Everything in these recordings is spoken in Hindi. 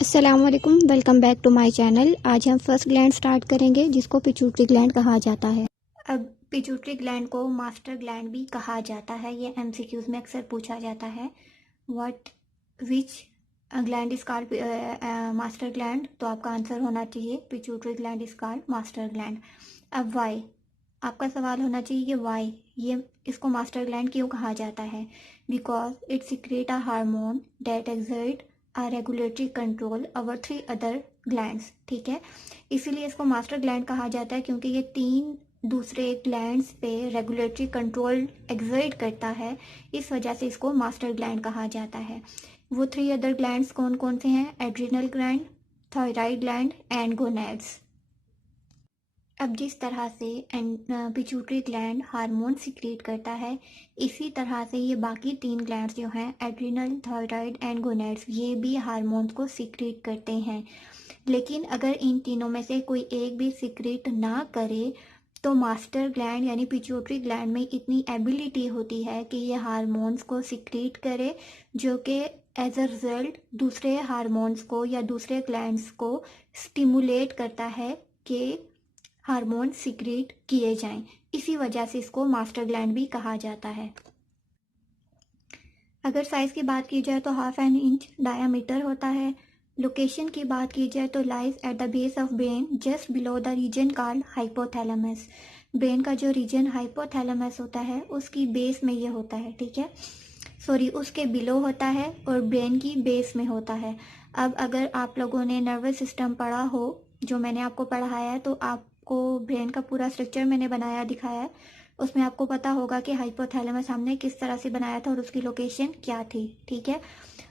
अस्सलामुअलैकुम, welcome back to my channel. आज हम फर्स्ट ग्लैंड स्टार्ट करेंगे जिसको पिट्यूटरी ग्लैंड कहा जाता है। अब पिट्यूटरी ग्लैंड को मास्टर ग्लैंड भी कहा जाता है। ये एमसीक्यूज में अक्सर पूछा जाता है, what which gland is called master gland. तो आपका आंसर होना चाहिए pituitary gland is called master gland. अब वाई, आपका सवाल होना चाहिए कि वाई ये इसको मास्टर ग्लैंड क्यों कहा जाता है। Because it secrete a hormone that exert regulatory control over 3 other glands. ठीक है, इसीलिए इसको मास्टर ग्लैंड कहा जाता है क्योंकि ये 3 दूसरे ग्लैंड्स पे रेगुलेटरी कंट्रोल एक्सर्ट करता है। इस वजह से इसको मास्टर ग्लैंड कहा जाता है। वो 3 अदर ग्लैंड्स कौन कौन से हैं? Adrenal gland, thyroid gland and gonads. अब जिस तरह से पिट्यूटरी ग्लैंड हार्मोन सिक्रीट करता है, इसी तरह से ये बाकी 3 ग्लैंड्स जो हैं एड्रिनल, थायराइड एंड गोनैड्स, ये भी हार्मोन्स को सिक्रीट करते हैं। लेकिन अगर इन तीनों में से कोई एक भी सिक्रीट ना करे तो मास्टर ग्लैंड यानी पिट्यूटरी ग्लैंड में इतनी एबिलिटी होती है कि ये हार्मोन्स को सिक्रीट करे, जो कि एज अ रिजल्ट दूसरे हार्मोन्स को या दूसरे ग्लैंड्स को स्टिमुलेट करता है कि हार्मोन सिक्रीट किए जाएं। इसी वजह से इसको मास्टर ग्लैंड भी कहा जाता है। अगर साइज की बात की जाए तो 1/2 इंच डायामीटर होता है। लोकेशन की बात की जाए तो lies at the base of brain just below the reason called hypothalamus. Brain का जो रीजन हाइपोथैलेमस होता है उसकी बेस में ये होता है। ठीक है, सॉरी, उसके बिलो होता है और ब्रेन की बेस में होता है। अब अगर आप लोगों ने नर्वस सिस्टम पढ़ा हो, जो मैंने आपको पढ़ाया है, तो आपको ब्रेन का पूरा स्ट्रक्चर मैंने बनाया दिखाया है, उसमें आपको पता होगा कि हाइपोथैलेमस हमने किस तरह से बनाया था और उसकी लोकेशन क्या थी। ठीक है,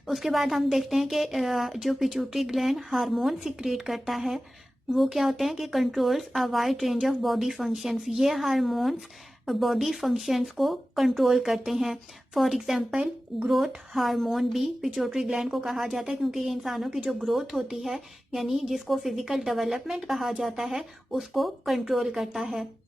उसके बाद हम देखते हैं कि जो पिट्यूटरी ग्लैंड हार्मोन सिक्रिएट करता है वो क्या होते हैं कि controls a wide range of body functions. ये हार्मोन्स बॉडी फंक्शंस को कंट्रोल करते हैं। फॉर एग्जांपल ग्रोथ हार्मोन भी पिट्यूटरी ग्लैंड को कहा जाता है क्योंकि ये इंसानों की जो ग्रोथ होती है यानी जिसको फिजिकल डेवलपमेंट कहा जाता है उसको कंट्रोल करता है।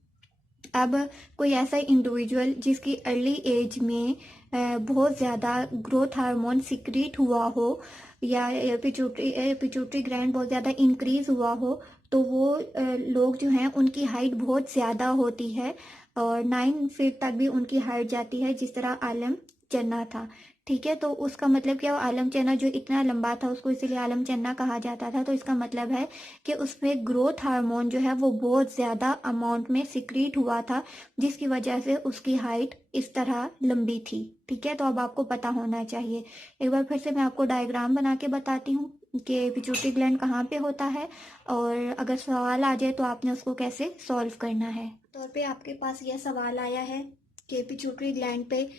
अब कोई ऐसा इंडिविजुअल जिसकी अर्ली एज में बहुत ज़्यादा ग्रोथ हार्मोन सिक्रीट हुआ हो या पिट्यूटरी ग्लैंड बहुत ज़्यादा इंक्रीज हुआ हो तो वो लोग जो हैं उनकी हाइट बहुत ज़्यादा होती है और 9 फीट तक भी उनकी हाइट जाती है, जिस तरह आलम चन्ना था। ठीक है, तो उसका मतलब क्या, आलम चन्ना जो इतना लंबा था उसको इसीलिए आलम चन्ना कहा जाता था। तो इसका मतलब है कि उसमें ग्रोथ हार्मोन जो है वो बहुत ज़्यादा अमाउंट में सिक्रीट हुआ था, जिसकी वजह से उसकी हाइट इस तरह लंबी थी। ठीक है, तो अब आपको पता होना चाहिए। एक बार फिर से मैं आपको डायग्राम बना के बताती हूँ कि पिट्यूटरी ग्लैंड कहाँ पे होता है और अगर सवाल आ जाए तो आपने उसको कैसे सॉल्व करना है। तौर पे आपके पास यह सवाल आया है कि पिट्यूटरी ग्लैंड पे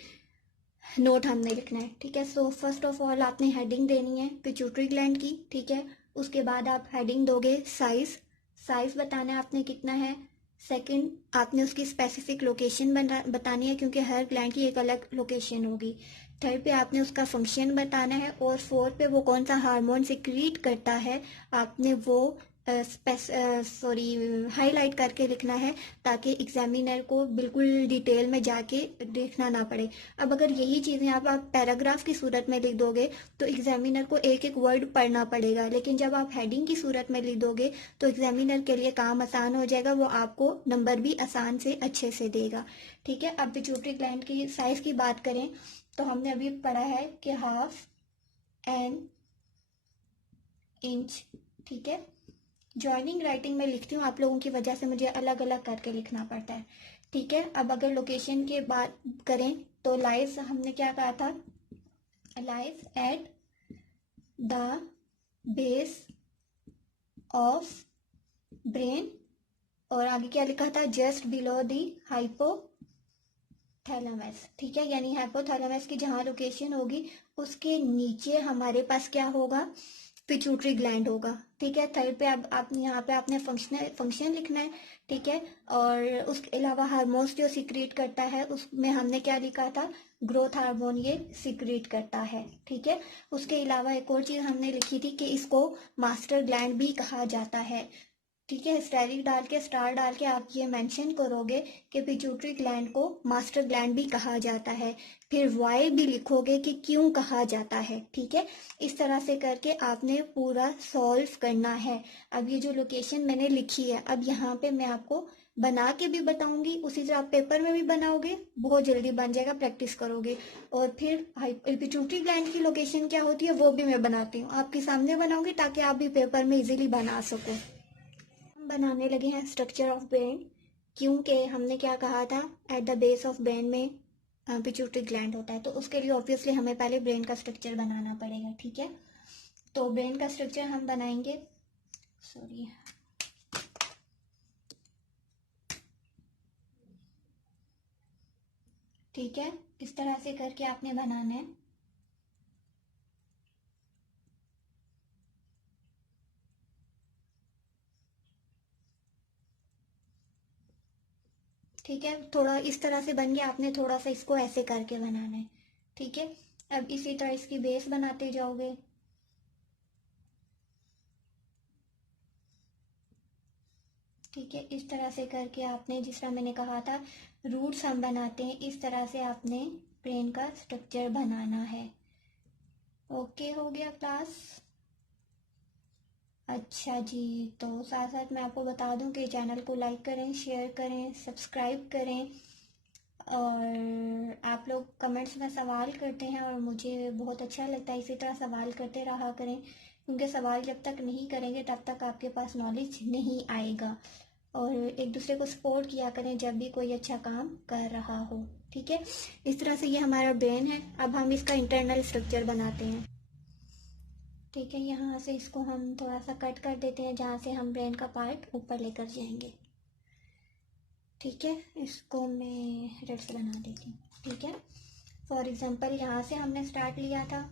नोट हमने लिखना है। ठीक है, सो फर्स्ट ऑफ ऑल आपने हेडिंग देनी है पिट्यूटरी ग्लैंड की। ठीक है, उसके बाद आप हेडिंग दोगे साइज, साइज बताना है आपने कितना है। सेकंड, आपने उसकी स्पेसिफिक लोकेशन बतानी है क्योंकि हर ग्लैंड की एक अलग लोकेशन होगी। थर्ड पे आपने उसका फंक्शन बताना है और फोर्थ पे वो कौन सा हार्मोन सिक्रीट करता है आपने वो हाईलाइट करके लिखना है ताकि एग्जामिनर को बिल्कुल डिटेल में जाके देखना ना पड़े। अब अगर यही चीज़ें आप पैराग्राफ की सूरत में लिख दोगे तो एग्जामिनर को एक एक वर्ड पढ़ना पड़ेगा, लेकिन जब आप हेडिंग की सूरत में लिख दोगे तो एग्जामिनर के लिए काम आसान हो जाएगा, वो आपको नंबर भी आसान से अच्छे से देगा। ठीक है, अब पिट्यूटरी ग्लैंड की साइज की बात करें तो हमने अभी पढ़ा है कि 1/2 इंच। ठीक है, जॉइनिंग राइटिंग में लिखती हूँ, आप लोगों की वजह से मुझे अलग अलग करके लिखना पड़ता है। ठीक है, अब अगर लोकेशन की बात करें तो लाइज हमने क्या कहा था, lies at the base of brain और आगे क्या लिखा था, जस्ट बिलो द हाइपोथैलेमस। ठीक है, यानी हाइपोथैलेमस की जहाँ लोकेशन होगी उसके नीचे हमारे पास क्या होगा, पिट्यूटरी ग्लैंड होगा। ठीक है, थर्ड पे अब आपने यहाँ पे आपने फंक्शन लिखना है। ठीक है, और उसके अलावा हार्मोन्स जो सिक्रीट करता है उसमें हमने क्या लिखा था, ग्रोथ हार्मोन ये सिक्रीट करता है। ठीक है, उसके अलावा एक और चीज हमने लिखी थी कि इसको मास्टर ग्लैंड भी कहा जाता है। ठीक है, स्टाइलिक डाल के स्टार डाल के आप ये मेंशन करोगे कि पिट्यूटरी ग्लैंड को मास्टर ग्लैंड भी कहा जाता है, फिर वाई भी लिखोगे कि क्यों कहा जाता है। ठीक है, इस तरह से करके आपने पूरा सॉल्व करना है। अब ये जो लोकेशन मैंने लिखी है, अब यहाँ पे मैं आपको बना के भी बताऊंगी, उसी तरह आप पेपर में भी बनाओगे, बहुत जल्दी बन जाएगा, प्रैक्टिस करोगे। और फिर पिट्यूटरी ग्लैंड की लोकेशन क्या होती है वो भी मैं बनाती हूँ, आपके सामने बनाऊंगी ताकि आप भी पेपर में इजीली बना सको। हम बनाने लगे हैं स्ट्रक्चर ऑफ ब्रेन, क्योंकि हमने क्या कहा था, at the base of brain में पिट्यूटरी ग्लैंड होता है, तो उसके लिए ऑब्वियसली हमें पहले ब्रेन का स्ट्रक्चर बनाना पड़ेगा। ठीक है, तो ब्रेन का स्ट्रक्चर हम बनाएंगे, सॉरी, ठीक है, इस तरह से करके आपने बनाना है। ठीक है, थोड़ा इस तरह से बन गया, आपने थोड़ा सा इसको ऐसे करके बनाना है। ठीक है, अब इसी तरह इसकी बेस बनाते जाओगे। ठीक है, इस तरह से करके आपने, जिस तरह मैंने कहा था रूट्स हम बनाते हैं, इस तरह से आपने ब्रेन का स्ट्रक्चर बनाना है। ओके, हो गया क्लास। अच्छा जी, तो साथ साथ मैं आपको बता दूं कि चैनल को लाइक करें, शेयर करें, सब्सक्राइब करें, और आप लोग कमेंट्स में सवाल करते हैं और मुझे बहुत अच्छा लगता है, इसी तरह सवाल करते रहा करें, क्योंकि सवाल जब तक नहीं करेंगे तब तक आपके पास नॉलेज नहीं आएगा। और एक दूसरे को सपोर्ट किया करें जब भी कोई अच्छा काम कर रहा हो। ठीक है, इस तरह से ये हमारा ब्रेन है। अब हम इसका इंटरनल स्ट्रक्चर बनाते हैं। ठीक है, यहाँ से इसको हम थोड़ा सा कट कर देते हैं, जहाँ से हम ब्रेन का पार्ट ऊपर लेकर जाएंगे। ठीक है, इसको मैं रेड से बना देती हूँ। ठीक है, फॉर एग्जांपल यहाँ से हमने स्टार्ट लिया था।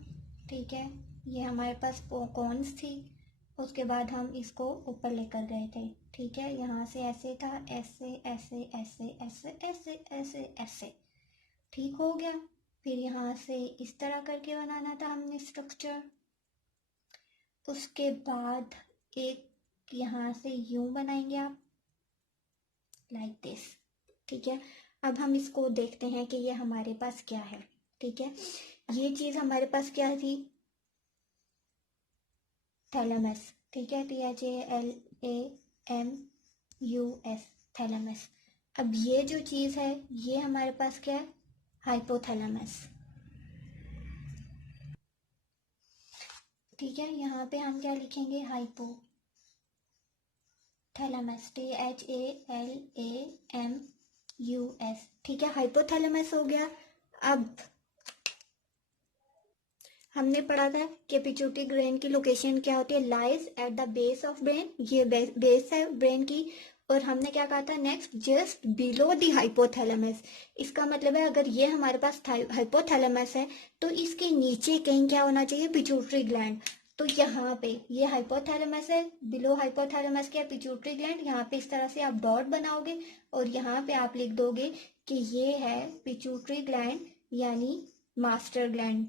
ठीक है, ये हमारे पास कॉन्स थी, उसके बाद हम इसको ऊपर लेकर गए थे। ठीक है, यहाँ से ऐसे था, ऐसे ऐसे ऐसे ऐसे ऐसे ऐसे ऐसे, ठीक हो गया। फिर यहाँ से इस तरह करके बनाना था हमने स्ट्रक्चर। उसके बाद एक यहाँ से यूं बनाएंगे आप, लाइक दिस। ठीक है, अब हम इसको देखते हैं कि ये हमारे पास क्या है। ठीक है, ये चीज हमारे पास क्या थी, थैलेमस। ठीक है, THALAMUS, थैलेमस। अब ये जो चीज है ये हमारे पास क्या है, हाइपोथैलेमस। ठीक है, यहाँ पे हम क्या लिखेंगे, हाइपोथैलेमस, THALAMUS। ठीक है, हाइपोथैलेमस हो गया। अब हमने पढ़ा था कि पिट्यूटरी ग्लैंड की लोकेशन क्या होती है, lies at the base of brain, ये बेस है ब्रेन की। और हमने क्या कहा था next, just below the hypothalamus. इसका मतलब है अगर ये हमारे पास हाइपोथैलेमस है तो इसके नीचे कहीं क्या होना चाहिए, पिट्यूटरी ग्लैंड। तो यहाँ पे ये हाइपोथैलेमस है, बिलो हाइपोथैलेमस क्या, पिट्यूटरी ग्लैंड। यहाँ पे इस तरह से आप डॉट बनाओगे और यहाँ पे आप लिख दोगे कि ये है पिट्यूटरी ग्लैंड यानी मास्टर ग्लैंड।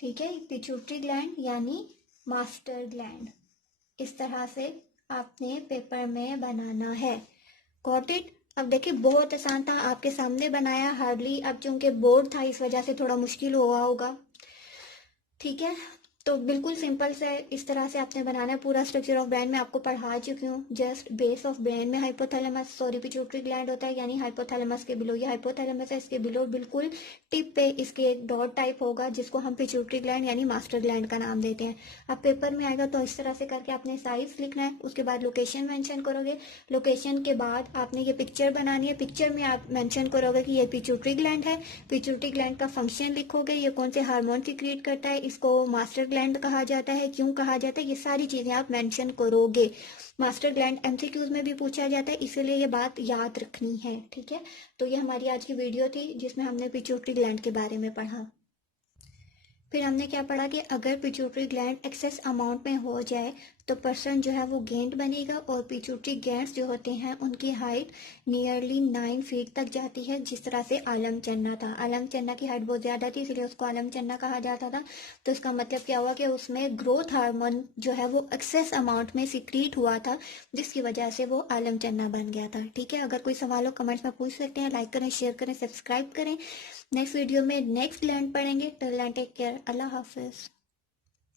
ठीक है, पिट्यूटरी ग्लैंड यानी मास्टर ग्लैंड। इस तरह से आपने पेपर में बनाना है। Got it. अब देखिए बहुत आसान था, आपके सामने बनाया हार्डली, अब चूंकि बोर्ड था इस वजह से थोड़ा मुश्किल हुआ होगा। ठीक है, तो बिल्कुल सिंपल से इस तरह से आपने बनाना है। पूरा स्ट्रक्चर ऑफ ब्रेन में आपको पढ़ा चुकी हूँ। जस्ट बेस ऑफ ब्रेन में हाइपोथैलेमस, सॉरी, पिट्यूटरी ग्लैंड होता है, यानी हाइपोथैलेमस के बिलो, ये हाइपोथैलेमस है, इसके बिलो बिल्कुल टिप पे इसके एक डॉट टाइप होगा जिसको हम पिट्यूटरी ग्लैंड यानी मास्टर ग्लैंड का नाम देते हैं। अब पेपर में आएगा तो इस तरह से करके आपने साइज लिखना है, उसके बाद लोकेशन मेंशन करोगे, लोकेशन के बाद आपने ये पिक्चर बनानी है, पिक्चर में आप मेंशन करोगे कि ये पिट्यूटरी ग्लैंड है, पिट्यूटरी ग्लैंड का फंक्शन लिखोगे, ये कौन से हार्मोन सिक्रीट करता है, इसको मास्टर ग्लैंड कहा जाता है, क्यों कहा जाता है, ये सारी चीजें आप मेंशन करोगे। मास्टर ग्लैंड एमसीक्यूज में भी पूछा जाता है, इसीलिए ये बात याद रखनी है। ठीक है, तो ये हमारी आज की वीडियो थी जिसमें हमने पिट्यूटरी ग्लैंड के बारे में पढ़ा। फिर हमने क्या पढ़ा कि अगर पिट्यूटरी ग्लैंड एक्सेस अमाउंट में हो जाए तो पर्सन जो है वो गेंड बनेगा, और पिट्यूटरी ग्लैंड्स जो होते हैं उनकी हाइट नियरली 9 फीट तक जाती है, जिस तरह से आलम चन्ना था। आलम चन्ना की हाइट बहुत ज़्यादा थी, इसलिए उसको आलम चन्ना कहा जाता था। तो इसका मतलब क्या हुआ कि उसमें ग्रोथ हार्मोन जो है वो एक्सेस अमाउंट में सिक्रीट हुआ था, जिसकी वजह से वो आलम चन्ना बन गया था। ठीक है, अगर कोई सवाल हो कमेंट्स में पूछ सकते हैं। लाइक करें, शेयर करें, सब्सक्राइब करें। नेक्स्ट वीडियो में नेक्स्ट लैंड पढ़ेंगे। टिल देन टेक केयर, अल्लाह हाफिज़।